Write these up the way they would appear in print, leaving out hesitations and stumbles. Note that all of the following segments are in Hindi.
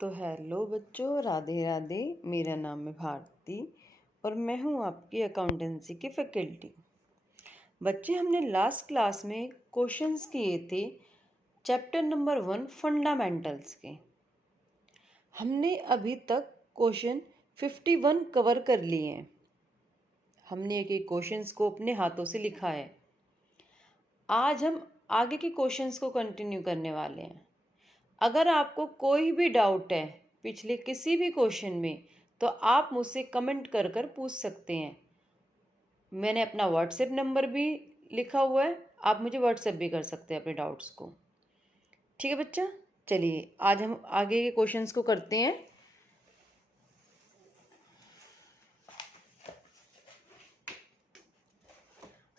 तो हेलो बच्चों, राधे राधे। मेरा नाम है भारती और मैं हूँ आपकी अकाउंटेंसी की फैकल्टी। बच्चे, हमने लास्ट क्लास में क्वेश्चंस किए थे चैप्टर नंबर 1 फंडामेंटल्स के। हमने अभी तक क्वेश्चन 51 कवर कर लिए हैं। हमने एक एक क्वेश्चंस को अपने हाथों से लिखा है। आज हम आगे के क्वेश्चंस को कंटिन्यू करने वाले हैं। अगर आपको कोई भी डाउट है पिछले किसी भी क्वेश्चन में, तो आप मुझसे कमेंट कर कर पूछ सकते हैं। मैंने अपना व्हाट्सएप नंबर भी लिखा हुआ है, आप मुझे व्हाट्सएप भी कर सकते हैं अपने डाउट्स को। ठीक है बच्चा, चलिए आज हम आगे के क्वेश्चंस को करते हैं।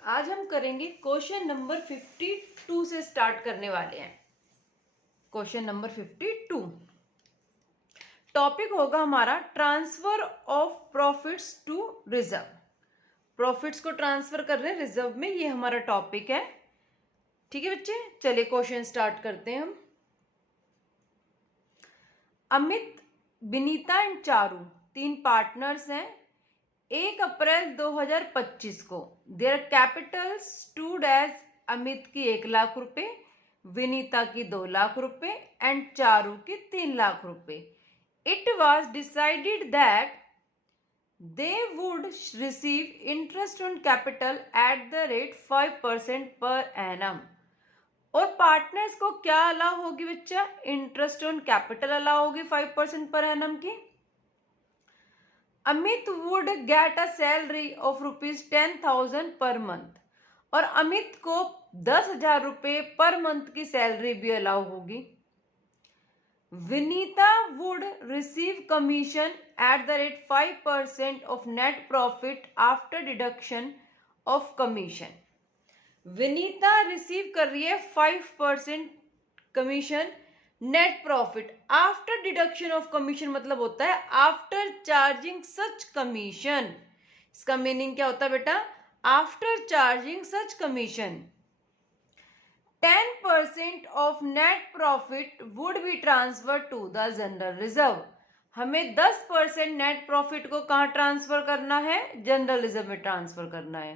आज हम करेंगे क्वेश्चन नंबर 52 से स्टार्ट करने वाले हैं। क्वेश्चन नंबर 52 टॉपिक होगा हमारा transfer of profits to reserve. Profits को ट्रांसफर कर रहे हैं रिजर्व में, ये हमारा टॉपिक है। ठीक है बच्चे, चलिए क्वेश्चन स्टार्ट करते हैं हम। अमित, विनीता एंड चारू 3 पार्टनर्स हैं। 1 अप्रैल 2025 को their capital stood as Amit की 1 लाख रुपए, विनीता की 2 लाख रुपए एंड चारू की 3 लाख रुपए। It was decided that they would receive interest on capital at the rate 5% per annum। और पार्टनर्स को क्या अलाउ होगी बच्चा? इंटरेस्ट ऑन कैपिटल अलाउ होगी 5% पर एनम की। Amit would get a salary of ₹10,000 per month, और अमित को 10,000 रुपए पर मंथ की सैलरी भी अलाउ होगी। Vinita would receive commission at the rate 5% of net profit after deduction of commission। Vinita receive कर रही है 5% commission net profit after deduction of commission, मतलब होता है आफ्टर चार्जिंग सच कमीशन। इसका मीनिंग क्या होता है बेटा? After charging such commission 10% of net profit would be transferred to the general reserve। हमें 10% नेट प्रॉफिट को कहाँ ट्रांसफर करना है? जनरल रिजर्व में ट्रांसफर करना है।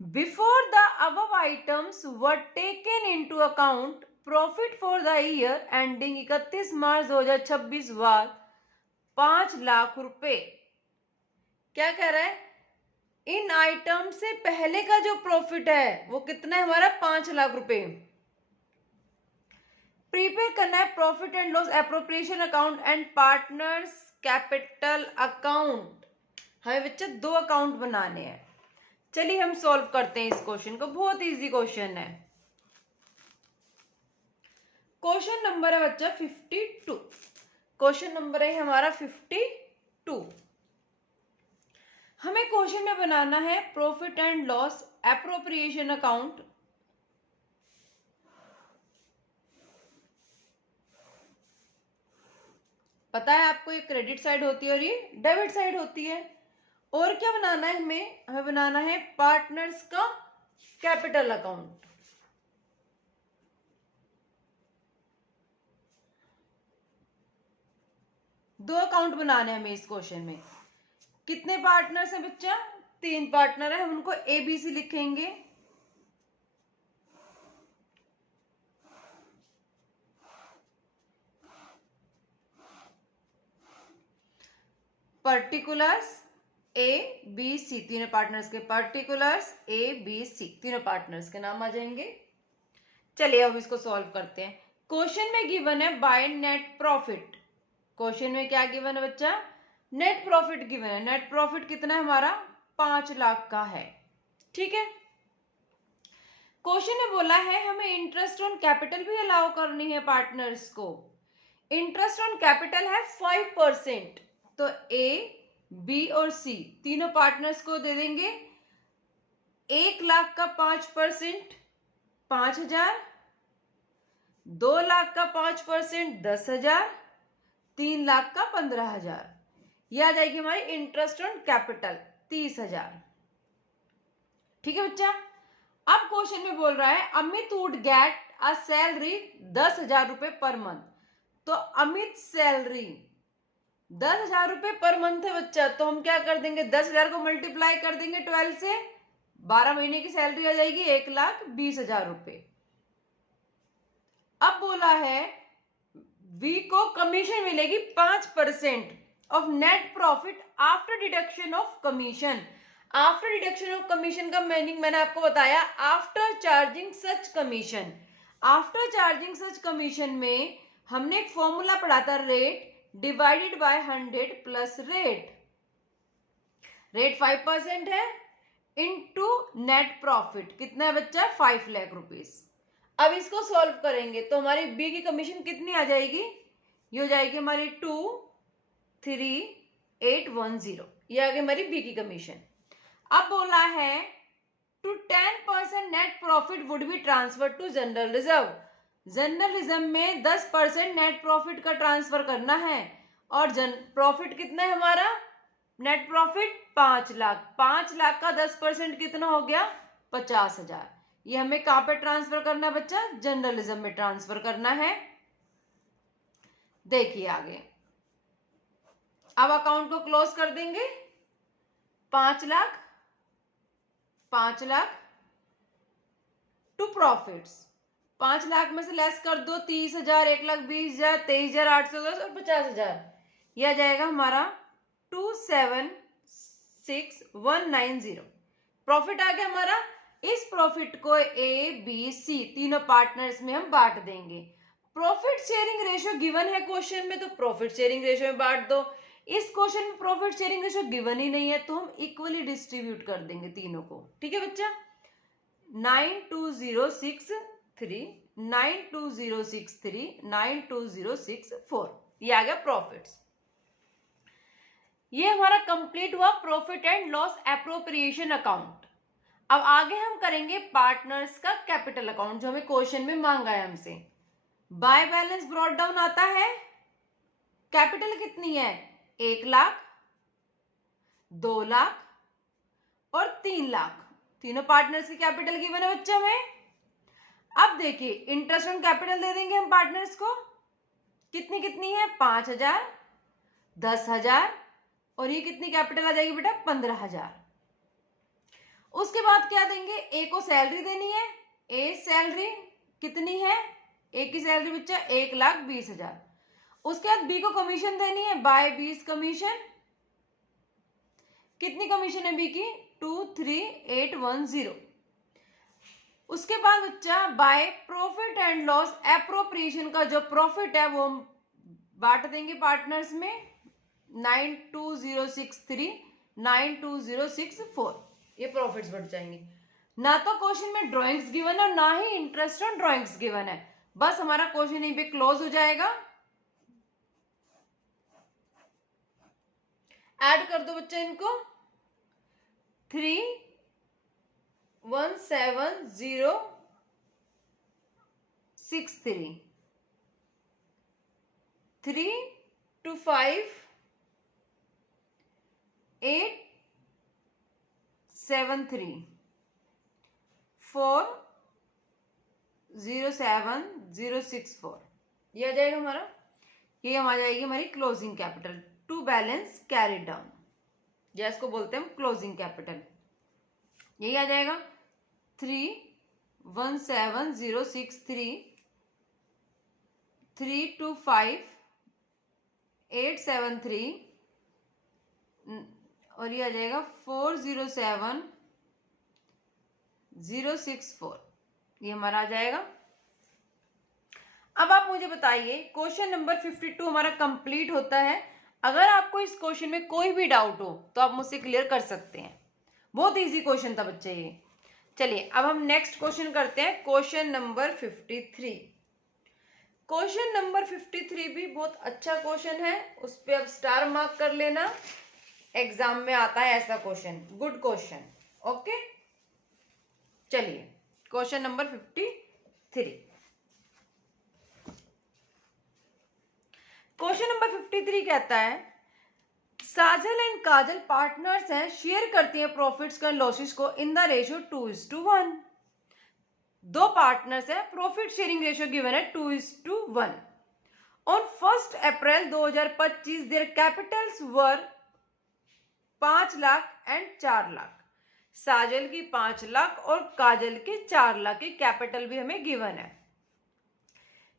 Before the above items were taken into account, profit for the year ending 31 March 2026 was 5 lakh रुपए। क्या कह रहा है? इन आइटम से पहले का जो प्रॉफिट है वो कितना है हमारा? 5 लाख रुपए। प्रिपेयर करना है profit and loss appropriation account and partners capital account. हमें बच्चे 2 अकाउंट बनाने हैं। चलिए हम सॉल्व करते हैं इस क्वेश्चन को। बहुत इजी क्वेश्चन है। क्वेश्चन नंबर है बच्चा 52। क्वेश्चन नंबर है हमारा 52। हमें क्वेश्चन में बनाना है profit and loss appropriation account. पता है आपको, ये क्रेडिट साइड होती है और ये डेबिट साइड होती है। और क्या बनाना है हमें बनाना है पार्टनर्स का कैपिटल अकाउंट। दो अकाउंट बनाने हैं हमें इस क्वेश्चन में। कितने पार्टनर्स हैं बच्चा? 3 पार्टनर है। हम उनको ABC लिखेंगे। पर्टिकुलर्स ABC, तीनों पार्टनर्स के पर्टिकुलर्स ABC, तीनों पार्टनर्स के नाम आ जाएंगे। चलिए अब इसको सॉल्व करते हैं। क्वेश्चन में गिवन है बाय नेट प्रॉफिट। क्वेश्चन में क्या गिवन है बच्चा? नेट प्रॉफिट गिवन है। नेट प्रॉफिट कितना है हमारा? 5 लाख का है। ठीक है। क्वेश्चन में बोला है हमें इंटरेस्ट ऑन कैपिटल भी अलाउ करनी है पार्टनर्स को। इंटरेस्ट ऑन कैपिटल है 5%, तो A, B और C तीनों पार्टनर्स को दे देंगे 1 लाख का 5% 5,000, 2 लाख का 5% 10,000, 3 लाख का 15,000। यह आ जाएगी हमारी इंटरेस्ट ऑन कैपिटल 30,000। ठीक है बच्चा। अब क्वेश्चन में बोल रहा है Amit would get a salary 10,000 रुपए पर मंथ। तो अमित सैलरी 10,000 रुपए पर मंथ है बच्चा, तो हम क्या कर देंगे, 10,000 को मल्टीप्लाई कर देंगे 12 से, 12 महीने की सैलरी आ जाएगी 1,20,000 रुपए। अब बोला है वी को कमीशन मिलेगी 5% of net profit after deduction of commission. After deduction of commission का मीनिंग मैंने आपको बताया, आफ्टर चार्जिंग सच कमीशन। आफ्टर चार्जिंग सच कमीशन में हमने एक फॉर्मूला पढ़ा था, rate divided by 100 plus rate. Rate 5% है इनटू नेट प्रॉफिट कितना है बच्चा, 5 लाख रुपीस। अब इसको सॉल्व करेंगे तो हमारी बी की कमीशन कितनी आ जाएगी, ये हो जाएगी हमारी 23810, ये आ गई हमारी बी की कमीशन। अब बोला है to 10% net profit would be transfer to general reserve. General reserve में 10% नेट प्रॉफिट का ट्रांसफर करना है, और प्रॉफिट कितना है हमारा, नेट प्रॉफिट 5 लाख। 5 लाख का 10% कितना हो गया, 50,000। ये हमें कहां पे ट्रांसफर करना है बच्चा, जनरल रिजर्व में ट्रांसफर करना है। देखिए आगे, अब अकाउंट को क्लोज कर देंगे। 5 लाख टू प्रॉफिट्स, 5 लाख में से लेस कर दो 30,000, 1,20,000, 23,810 और 50,000, यह आ जाएगा हमारा 276,190। प्रॉफिट आ गया हमारा। इस प्रॉफिट को ए बी सी तीनों पार्टनर्स में हम बांट देंगे। प्रॉफिट शेयरिंग रेशियो गिवन है क्वेश्चन में, तो प्रॉफिट शेयरिंग रेशियो में बांट दो। इस क्वेश्चन में प्रॉफिट शेयरिंग रेशियो गिवन ही नहीं है, तो हम इक्वली डिस्ट्रीब्यूट कर देंगे तीनों को। ठीक है बच्चा, 92063, 92063, 92064, ये आ गया प्रॉफिट्स। ये हमारा कंप्लीट हुआ profit and loss appropriation account. अब आगे हम करेंगे पार्टनर्स का कैपिटल अकाउंट, जो हमें क्वेश्चन में मांगा है हमसे। बाय बैलेंस ब्रॉट डाउन आता है, कैपिटल कितनी है, 1 लाख, 2 लाख और 3 लाख। तीनों पार्टनर्स की कैपिटल गिवन है बच्चे में। अब देखिए इंटरेस्ट ऑन कैपिटल दे देंगे हम पार्टनर्स को, कितनी कितनी है, 5,000, 10,000 और ये कितनी कैपिटल आ जाएगी बेटा, 15,000। उसके बाद क्या देंगे, ए को सैलरी देनी है। ए सैलरी कितनी है, ए की सैलरी बच्चा 1,20,000। उसके बाद बी को कमीशन देनी है, बाय बीस कमीशन। कितनी कमीशन है बी की, 23810। उसके बाद बच्चा by profit and loss appropriation का जो प्रॉफिट है वो हम बांट देंगे पार्टनर्स में, 92063, 92064, ये प्रॉफिट्स बढ़ जाएंगे। ना तो क्वेश्चन में ड्राइंग्स गिवन है, ना ही इंटरेस्ट ऑन ड्राइंग्स गिवन है। बस हमारा क्वेश्चन यहीं पे क्लोज हो जाएगा। ऐड कर दो बच्चा इनको, 317,063, 325,873, 407,064, ये आ जाएगा हमारा। ये आ जाएगी हमारी closing capital to balance carried down, जिसको बोलते हैं हम क्लोजिंग कैपिटल। यही आ जाएगा 317,063, 325,873 और ये आ जाएगा 407,064, ये हमारा आ जाएगा। अब आप मुझे बताइए क्वेश्चन नंबर 52 हमारा कंप्लीट होता है। अगर आपको इस क्वेश्चन में कोई भी डाउट हो तो आप मुझसे क्लियर कर सकते हैं। बहुत इजी क्वेश्चन था बच्चे ये। चलिए अब हम नेक्स्ट क्वेश्चन करते हैं, क्वेश्चन नंबर 53। क्वेश्चन नंबर 53 भी बहुत अच्छा क्वेश्चन है, उस पर अब स्टार मार्क कर लेना, एग्जाम में आता है ऐसा क्वेश्चन, गुड क्वेश्चन। ओके चलिए क्वेश्चन नंबर 53। क्वेश्चन नंबर 53 कहता है साजल एंड काजल पार्टनर्स हैं, शेयर करती हैं प्रॉफिट्स का लॉसेस को इन द रेशियो 2:1। दो पार्टनर्स हैं, प्रॉफिट शेयरिंग रेशियो गिवन है 2:1। On 1 April 2025 there Capitals were 5 lakh and 4 lakh. साजल की 5 लाख और काजल की 4 लाख की कैपिटल भी हमें गिवन है।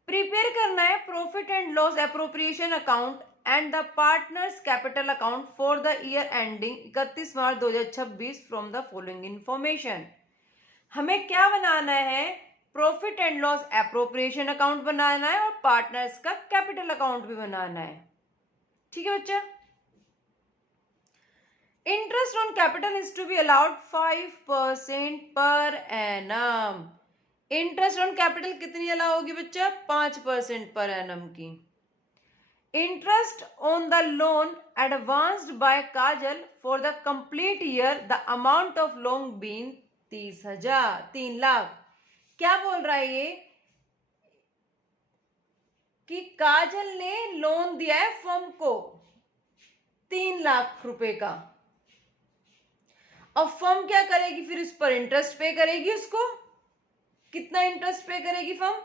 प्रिपेयर करना है profit and loss appropriation account and the partners capital account for the year ending 31 March 2026 from the following information. हमें क्या बनाना है? Profit and loss appropriation account बनाना है और पार्टनर्स का कैपिटल अकाउंट भी बनाना है। ठीक है बच्चा। Interest on capital is to be allowed 5% per annum. Interest on capital कितनी अलाउ होगी बच्चा? 5% पर एनम की। Interest on the loan advanced by Kajal for the complete year the amount of loan been 3 lakh. क्या बोल रहा है ये? कि काजल ने लोन दिया है फर्म को 3 लाख रुपए का। अब फर्म क्या करेगी? फिर इस पर इंटरेस्ट पे करेगी। उसको कितना इंटरेस्ट पे करेगी फर्म?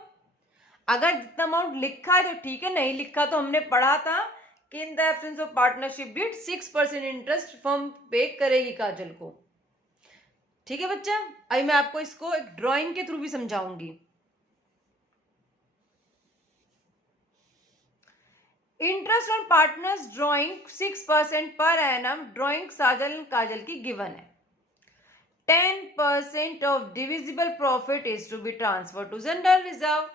अगर जितना अमाउंट लिखा है तो ठीक है, नहीं लिखा तो हमने पढ़ा था कि in the absence of partnership deed 6% interest firm pay करेगी काजल को। ठीक है बच्चा। अभी मैं आपको इसको एक ड्राइंग के थ्रू भी समझाऊंगी। Interest on partners drawing 6% per annum. Drawing साजल काजल की गिवन है। 10% of divisible profit is to be transfer to general reserve.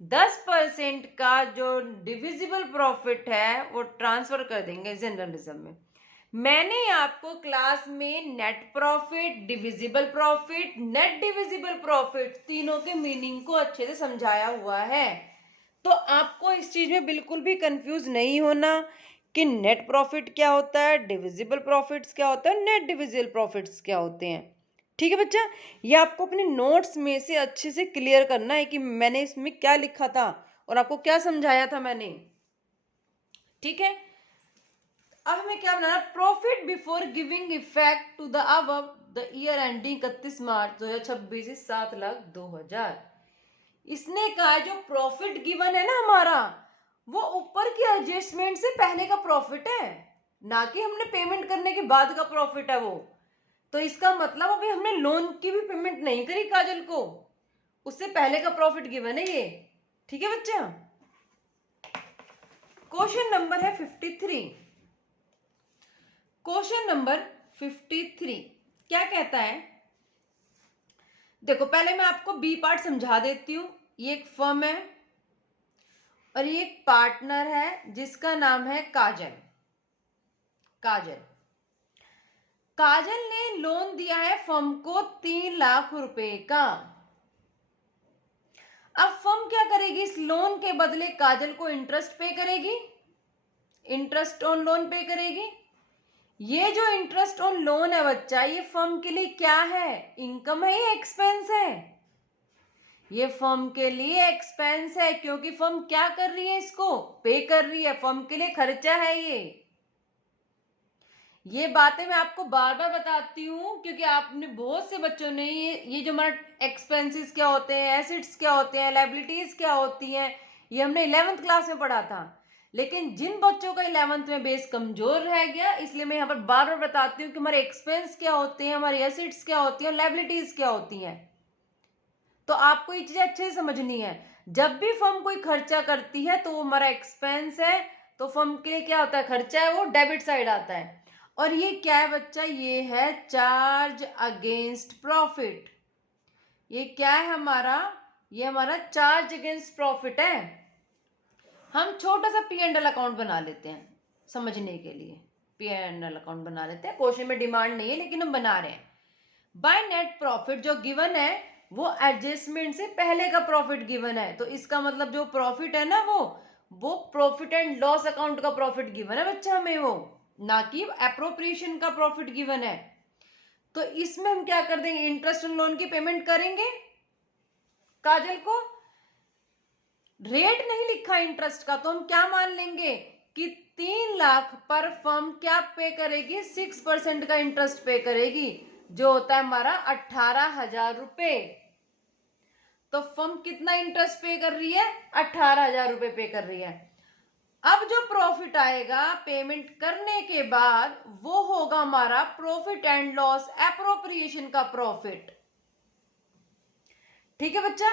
10% का जो डिविजिबल प्रॉफिट है वो ट्रांसफर कर देंगे जनरल रिजर्व में। मैंने आपको क्लास में net profit, divisible profit, net divisible profit तीनों के मीनिंग को अच्छे से समझाया हुआ है, तो आपको इस चीज में बिल्कुल भी कंफ्यूज नहीं होना कि नेट प्रॉफिट क्या होता है, डिविजिबल प्रॉफिट्स क्या होता है, नेट डिविजिबल प्रॉफिट्स क्या होते हैं। ठीक है बच्चा। ये आपको अपने नोट्स में से अच्छे से क्लियर करना है कि मैंने इसमें क्या लिखा था और आपको क्या समझाया था मैंने। ठीक है। अब हमें क्या बनाना? Profit before giving effect to the above the year ending 31 March 2026 is 7,02,000। इसने कहा जो प्रॉफिट गिवन है ना हमारा, वो ऊपर की एडजस्टमेंट से पहले का प्रॉफिट है, ना कि हमने पेमेंट करने के बाद का प्रॉफिट है वो। तो इसका मतलब अभी हमने लोन की भी पेमेंट नहीं करी काजल को, उससे पहले का प्रॉफिट गिवन है ये। ठीक है बच्चा। क्वेश्चन नंबर है 53। क्वेश्चन नंबर 53 क्या कहता है? देखो पहले मैं आपको बी पार्ट समझा देती हूँ। ये एक फर्म है और ये एक पार्टनर है जिसका नाम है काजल। काजल ने लोन दिया है फर्म को 3 लाख रुपए का। अब फर्म क्या करेगी? इस लोन के बदले काजल को इंटरेस्ट पे करेगी, इंटरेस्ट ऑन लोन पे करेगी। ये जो इंटरेस्ट ऑन लोन है बच्चा, ये फर्म के लिए क्या है? इनकम है या एक्सपेंस है? ये फर्म के लिए एक्सपेंस है, क्योंकि फर्म क्या कर रही है? इसको पे कर रही है। फर्म के लिए खर्चा है ये बातें मैं आपको बार बार बताती हूँ क्योंकि आपने बहुत से बच्चों ने ये जो हमारा एक्सपेंसेस क्या होते हैं, एसेट्स क्या होते हैं, लायबिलिटीज क्या होती हैं, ये हमने 11th क्लास में पढ़ा था। लेकिन जिन बच्चों का 11th में बेस कमजोर रह गया, इसलिए मैं यहाँ पर बार बार बताती हूँ कि हमारे एक्सपेंस क्या होते हैं, हमारी एसेट्स क्या होती हैं, लायबिलिटीज क्या होती हैं। तो आपको ये चीजें अच्छे से समझनी है। जब भी फर्म कोई खर्चा करती है तो वो हमारा एक्सपेंस है, तो फर्म के लिए क्या होता है? खर्चा है, वो डेबिट साइड आता है। और ये क्या है बच्चा? ये है चार्ज अगेंस्ट प्रॉफिट। ये क्या है हमारा? ये हमारा चार्ज अगेंस्ट प्रॉफिट है। हम छोटा सा पी एंड एल अकाउंट बना लेते हैं समझने के लिए। पी एंड एल अकाउंट बना लेते हैं, क्वेश्चन में डिमांड नहीं है लेकिन हम बना रहे हैं। बाय नेट प्रॉफिट जो गिवन है वो एडजस्टमेंट से पहले का प्रॉफिट गिवन है, तो इसका मतलब जो प्रॉफिट है ना वो प्रॉफिट एंड लॉस अकाउंट का प्रॉफिट गिवन है बच्चा हमें, वो ना कि एप्रोप्रिएशन का प्रॉफिट गिवन है। तो इसमें हम क्या कर देंगे? इंटरेस्ट ऑन लोन की पेमेंट करेंगे काजल को। रेट नहीं लिखा इंटरेस्ट का, तो हम क्या मान लेंगे कि 3 लाख पर फर्म क्या पे करेगी? 6% का इंटरेस्ट पे करेगी, जो होता है हमारा 18,000 रुपए। तो फर्म कितना इंटरेस्ट पे कर रही है? 18,000 रुपए पे कर रही है। प्रॉफिट आएगा पेमेंट करने के बाद वो होगा हमारा प्रॉफिट एंड लॉस एप्रोप्रिएशन का प्रॉफिट। ठीक है बच्चा।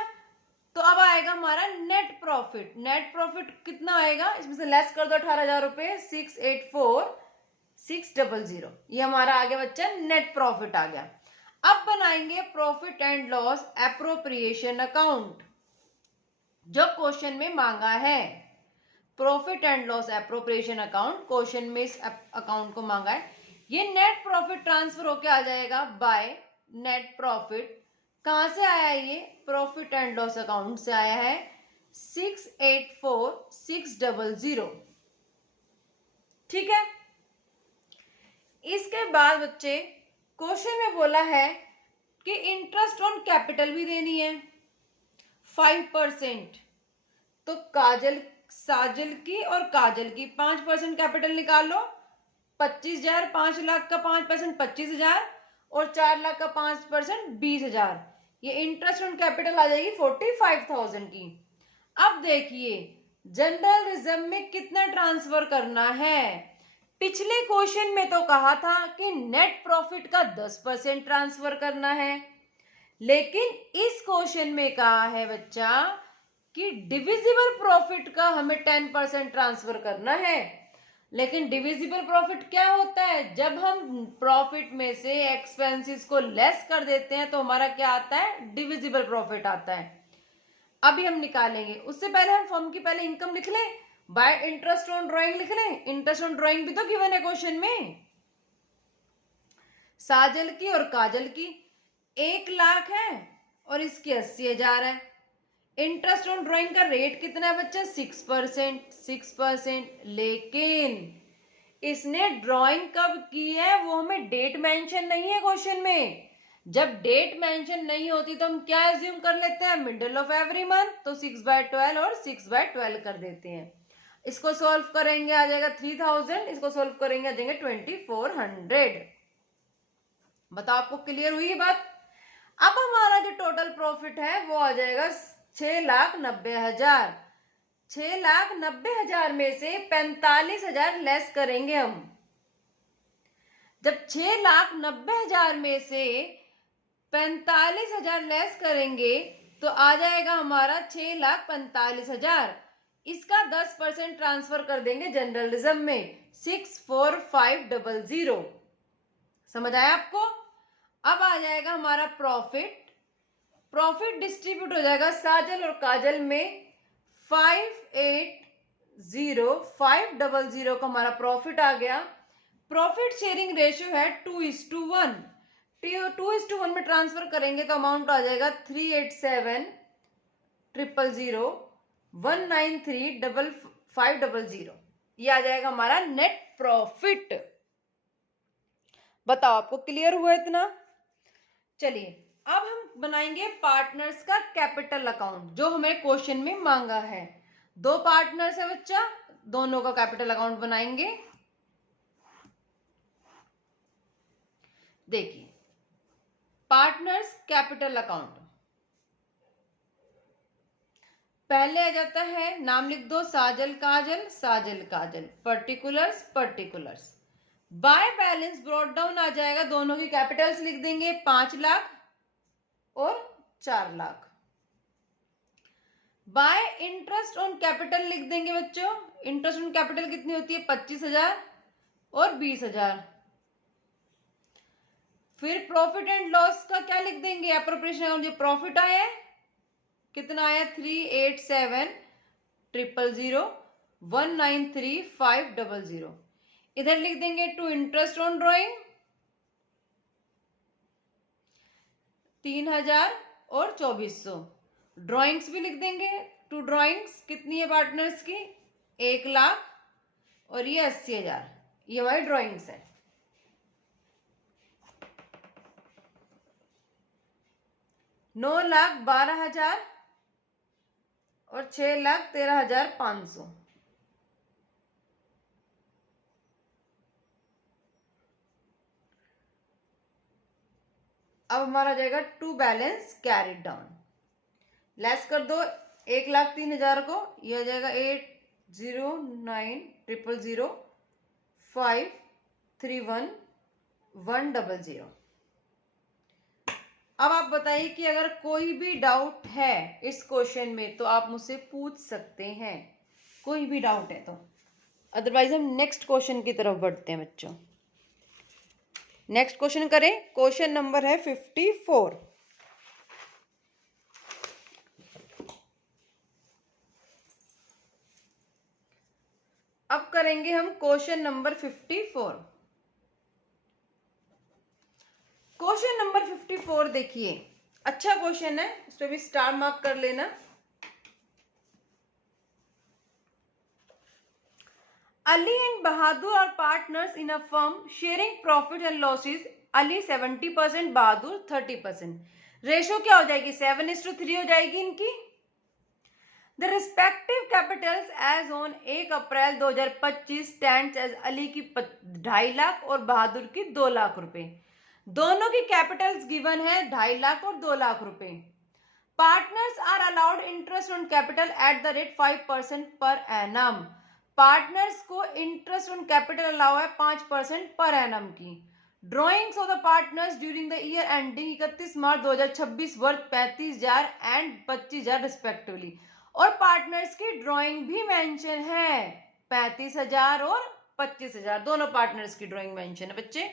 तो अब आएगा हमारा नेट प्रॉफिट। नेट प्रॉफिट कितना आएगा, इसमें से लेस कर दो 18,000 रुपए, 684,600। ये हमारा आ गया बच्चा नेट प्रॉफिट आ गया। अब बनाएंगे profit and loss appropriation account जो क्वेश्चन में मांगा है। Profit and loss appropriation account question में इस अकाउंट को मांगा है। ये नेट प्रॉफिट ट्रांसफर होके आ जाएगा बाय नेट प्रॉफिट। कहां से आया है ये, प्रॉफिट एंड लॉस अकाउंट से आया है, 684,600। ठीक है। इसके बाद बच्चे क्वेश्चन में बोला है कि इंटरेस्ट ऑन कैपिटल भी देनी है 5%। तो साजल की और काजल की 5% कैपिटल निकाल लो। 25,000, 5 लाख का 5% 25,000 और 4 लाख का 5% 20,000। ये इंटरेस्ट ऑन कैपिटल आ जाएगी 45,000 की। अब देखिए जनरल रिजर्व में कितना ट्रांसफर करना है। पिछले क्वेश्चन में तो कहा था कि नेट प्रॉफिट का 10% ट्रांसफर करना है, लेकिन इस क्वेश्चन में कहा है बच्चा कि डिविजिबल प्रॉफिट का हमें 10% ट्रांसफर करना है। लेकिन डिविजिबल प्रॉफिट क्या होता है, जब हम प्रॉफिट में से एक्सपेंसेस को लेस कर देते हैं तो हमारा क्या आता है, डिविजिबल प्रॉफिट आता है। अभी हम निकालेंगे, उससे पहले हम फर्म की पहले इनकम लिख लें, बाय इंटरेस्ट ऑन ड्राइंग लिख लें। इंटरेस्ट ऑन ड्राइंग भी तो गिवन है क्वेश्चन में। साजल की और काजल की 1 लाख है और इसकी 80,000 है। इंटरेस्ट ऑन ड्राइंग का रेट कितना है बच्चा, 6%। लेकिन इसने ड्राइंग कब की है वो हमें डेट मेंशन नहीं है क्वेश्चन में। जब डेट मेंशन नहीं होती तो हम क्या एज्यूम कर लेते हैं, मिडिल ऑफ एवरी मंथ। तो 6/12 और 6/12 कर देते हैं। इसको सॉल्व करेंगे आ जाएगा 3,000, इसको सॉल्व करेंगे आ जाएंगे 2,400। बताओ आपको क्लियर हुई ये बात। अब हमारा जो टोटल प्रॉफिट है वो आ जाएगा 6,90,000। 6,90,000 में से 45,000 लेस करेंगे हम। जब 6,90,000 में से 45,000 लेस करेंगे तो आ जाएगा हमारा 6,45,000। इसका 10% ट्रांसफर कर देंगे जनरल रिजर्व में, 64500। समझ आया आपको। अब आ जाएगा हमारा प्रॉफिट डिस्ट्रीब्यूट हो जाएगा साजल और काजल में। 580,500 का हमारा प्रॉफिट आ गया। प्रॉफिट शेयरिंग रेशियो है 2:1। 2:1 में ट्रांसफर करेंगे तो अमाउंट आ जाएगा 387,000 193,500। ये आ जाएगा हमारा नेट प्रॉफिट। बताओ आपको क्लियर हुआ इतना। चलिए अब हम बनाएंगे पार्टनर्स का कैपिटल अकाउंट जो हमें क्वेश्चन में मांगा है। 2 पार्टनर्स है बच्चा, दोनों का कैपिटल अकाउंट बनाएंगे। देखिए पार्टनर्स कैपिटल अकाउंट, पहले आ जाता है, नाम लिख दो, Sajal Kajal, particulars. By balance brought down आ जाएगा, दोनों की कैपिटल्स लिख देंगे, 5 लाख और 4 lakh. Bye interest on capital लिख देंगे बच्चों। इंटरेस्ट ऑन कैपिटल कितनी होती है, 25,000 और 20,000। फिर प्रॉफिट एंड लॉस का क्या लिख देंगे, एप्रोप्रिएशन अकाउंट, जो प्रॉफिट आया है कितना आया, 387,000 193,500। इधर लिख देंगे टू इंटरेस्ट ऑन ड्राइंग 3,000 और 2,400। ड्राइंग्स भी लिख देंगे, टू ड्राइंग्स कितनी है पार्टनर्स की, 1 लाख और ये 80,000। ये हमारी ड्राइंग्स है। नौ 9,12,000 और 6,13,500। अब हमारा जाएगा to balance carried down. Less कर दो 1,03,000 को, ये आ जाएगा 09000531 अब आप बताइए कि अगर कोई भी डाउट है इस क्वेश्चन में तो आप मुझसे पूछ सकते हैं, कोई भी डाउट है तो। अदरवाइज हम नेक्स्ट क्वेश्चन की तरफ बढ़ते हैं बच्चों। नेक्स्ट क्वेश्चन करें। क्वेश्चन नंबर है 54। अब करेंगे हम क्वेश्चन नंबर 54। क्वेश्चन नंबर 54 देखिए, अच्छा क्वेश्चन है, इस पे भी स्टार मार्क कर लेना। Ali and Bahadur are partners in a firm sharing profits and losses. Ali 70%, Bahadur 30%। Ratio क्या हो जाएगी? 7:3 हो जाएगी इनकी। The respective capitals as on 1 April 2025 stands as Ali की 2.5 लाख और बहादुर की 2 लाख रुपए। दोनों की कैपिटल्स गिवन है 2.5 लाख और 2 लाख रुपए। Partners are allowed interest on capital at the rate 5% per annum. Partners को इंटरेस्ट ऑन कैपिटल अलाउ है 5% पर एनम की। Drawings of the partners during the year ending 31 March 2026 worth 35,000 and 25,000 respectively. और पार्टनर्स की ड्राइंग भी मेंशन है, 35,000 और 25,000 दोनों पार्टनर्स की ड्राइंग मेंशन है बच्चे।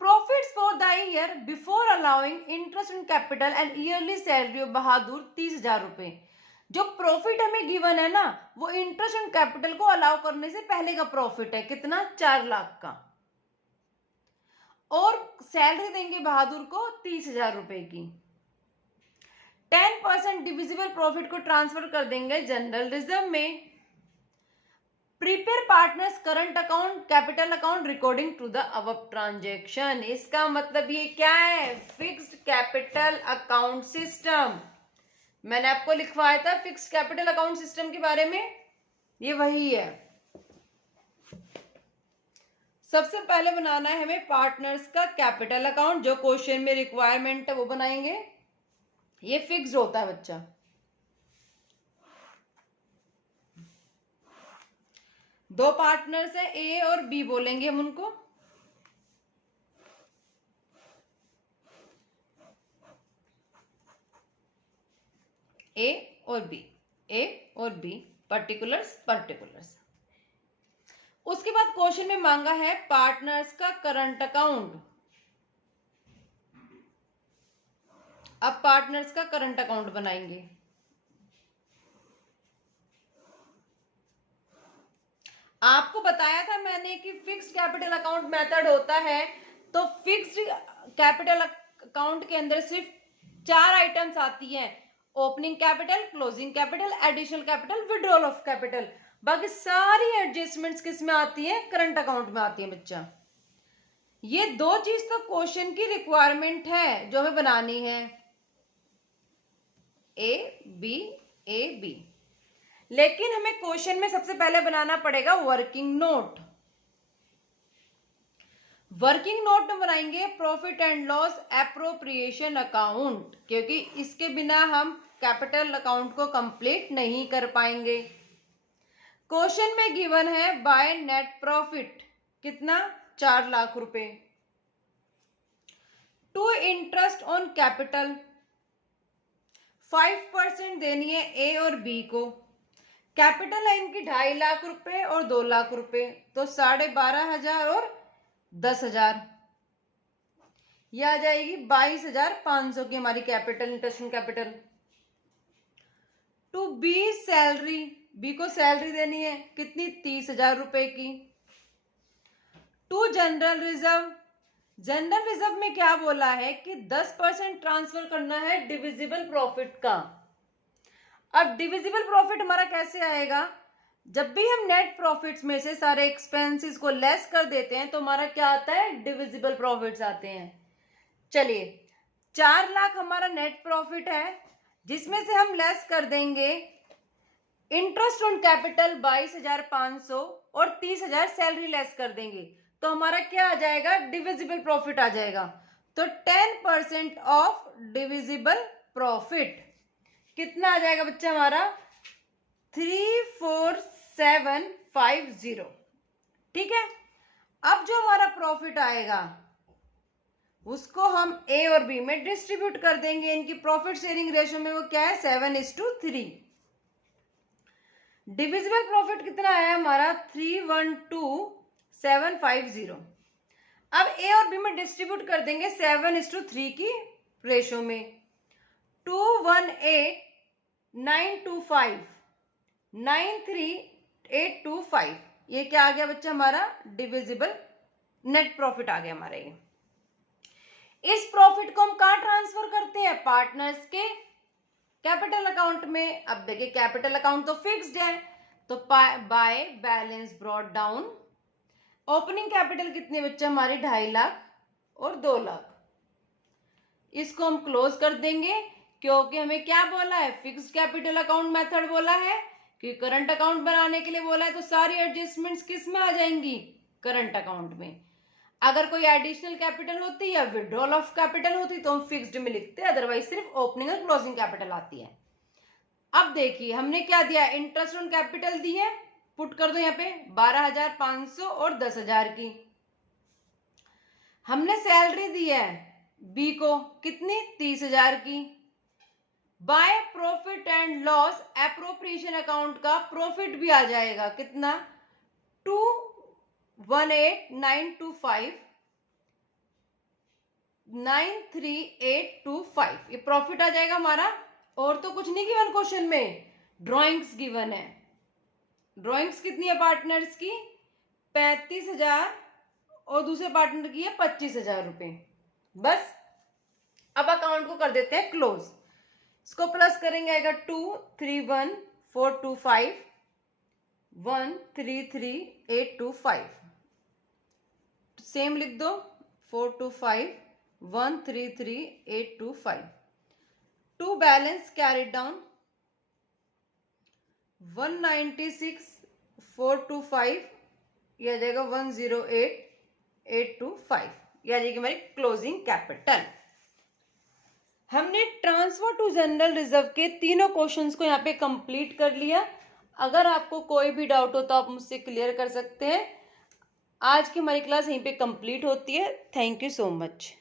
Profits for the year before allowing interest in capital and yearly salary of Bahadur 30,000 रुपए। जो प्रॉफिट हमें गिवन है ना, वो इंटरेस्ट इन कैपिटल को अलाउ करने से पहले का प्रॉफिट है, कितना? 4 लाख का। और सैलरी देंगे बहादुर को 30,000 रुपए की। 10% डिविजिबल प्रॉफिट को ट्रांसफर कर देंगे जनरल रिजर्व में। Prepare partners current account capital account according to the above transaction. इसका मतलब ये क्या है? Fixed capital account system. मैंने आपको लिखवाया था फिक्स्ड कैपिटल अकाउंट सिस्टम के बारे में, ये वही है। सबसे पहले बनाना है हमें पार्टनर्स का कैपिटल अकाउंट, जो क्वेश्चन में रिक्वायरमेंट है वो बनाएंगे। ये फिक्स्ड होता है बच्चा। दो पार्टनर्स है ए और बी, बोलेंगे हम उनको। ए और बी, ए और बी, पर्टिकुलर्स। उसके बाद क्वेश्चन में मांगा है पार्टनर्स का करंट अकाउंट। अब पार्टनर्स का करंट अकाउंट बनाएंगे। आपको बताया था मैंने कि फिक्स्ड कैपिटल अकाउंट मेथड होता है, तो फिक्स्ड कैपिटल अकाउंट के अंदर सिर्फ 4 आइटम्स आती हैं, opening capital, closing capital, additional capital, withdrawal of capital. बाकी सारी एडजस्टमेंट्स किस में आती है? करंट अकाउंट में आती है बच्चा। ये 2 चीज तो क्वेश्चन की रिक्वायरमेंट है जो हमें बनानी है, ए बी। लेकिन हमें क्वेश्चन में सबसे पहले बनाना पड़ेगा वर्किंग नोट। वर्किंग नोट में बनाएंगे profit and loss appropriation account, क्योंकि इसके बिना हम कैपिटल अकाउंट को कंप्लीट नहीं कर पाएंगे। क्वेश्चन में गिवन है बाय नेट प्रॉफिट, कितना? 4 लाख रुपए। टू इंटरेस्ट ऑन कैपिटल 5% देनी है ए और बी को। कैपिटल है इनकी 2.5 लाख रुपए और 2 लाख रुपए, तो 12,500 और 10,000, ये आ जाएगी 22,500 की हमारी capital, interest on capital. To be salary, B को सैलरी देनी है, कितनी? 30,000 रुपए की। To general reserve, general reserve में क्या बोला है कि 10% ट्रांसफर करना है डिविजिबल प्रॉफिट का। अब डिविजिबल प्रॉफिट हमारा कैसे आएगा? जब भी हम नेट प्रॉफिट्स में से सारे एक्सपेंसेस को लेस कर देते हैं तो हमारा क्या आता है? डिविजिबल प्रॉफिट्स आते हैं। चलिए, 4 लाख हमारा नेट प्रॉफिट है, जिसमें से हम लेस कर देंगे इंटरेस्ट ऑन कैपिटल 22,500 और 30,000 सैलरी लेस कर देंगे, तो हमारा क्या आ जाएगा? डिविजिबल प्रॉफिट आ जाएगा। तो 10% ऑफ डिविजिबल प्रॉफिट कितना आ जाएगा बच्चा? हमारा 34750। ठीक है, अब जो हमारा प्रॉफिट आएगा उसको हम ए और बी में डिस्ट्रीब्यूट कर देंगे। इनकी प्रॉफिट शेयरिंग रेशियो में वो क्या है, 7:3। डिविजिबल प्रॉफिट कितना आया हमारा, 312750। अब ए और बी में डिस्ट्रीब्यूट कर देंगे 7:3 की रेशियो में। 218925 93825, ये क्या आ गया बच्चा हमारा, डिविजिबल नेट प्रॉफिट आ गया हमारा ये। इस प्रॉफिट को हम कहाँ ट्रांसफर करते हैं, पार्टनर्स के कैपिटल अकाउंट में। अब देखिए कैपिटल अकाउंट तो फिक्स्ड है, तो bye balance brought down opening capital कितने बच्चे हमारे, 2.5 लाख और 2 लाख। इसको हम क्लोज कर देंगे, क्योंकि हमें क्या बोला है, फिक्स्ड कैपिटल अकाउंट मेथड बोला है, कि करंट अकाउंट बनाने के लिए बोला है, तो सारी एडजस्टमेंट्स किस में आ जाएंगी, करंट अकाउंट में। अगर कोई एडिशनल कैपिटल होती या विड्रॉल ऑफ कैपिटल होती तो हम फिक्स्ड में लिखते, अदरवाइज सिर्फ ओपनिंग और क्लोजिंग कैपिटल आती है। अब देखिए हमने क्या दिया, इंटरेस्ट ऑन कैपिटल दी है, पुट कर दो यहाँ पे 12,500 और 10,000 की। हमने सैलरी दी है बी को कितनी, 30,000 की। By profit and loss appropriation account का प्रॉफिट भी आ जाएगा कितना, 218,925 93825, ये प्रॉफिट आ जाएगा हमारा। और तो कुछ नहीं गिवन क्वेश्चन में, ड्रॉइंग्स गिवन है। ड्रॉइंग्स कितनी है पार्टनर्स की, 35,000 और दूसरे पार्टनर की है 25,000 रुपए। बस अब अकाउंट को कर देते हैं क्लोज। इसको प्लस करेंगे आएगा 231,425 133,825। सेम लिख दो, 425 133,825। 2 बैलेंस कैरिड डाउन, 196,425, यह आ जाएगा 108,825, यह आ जाएगी हमारी क्लोजिंग कैपिटल। हमने ट्रांसफर टू जनरल रिजर्व के तीनों क्वेश्चंस को यहाँ पे कंप्लीट कर लिया। अगर आपको कोई भी डाउट हो तो आप मुझसे क्लियर कर सकते हैं। आज की हमारी क्लास यहीं पे कंप्लीट होती है। Thank you so much.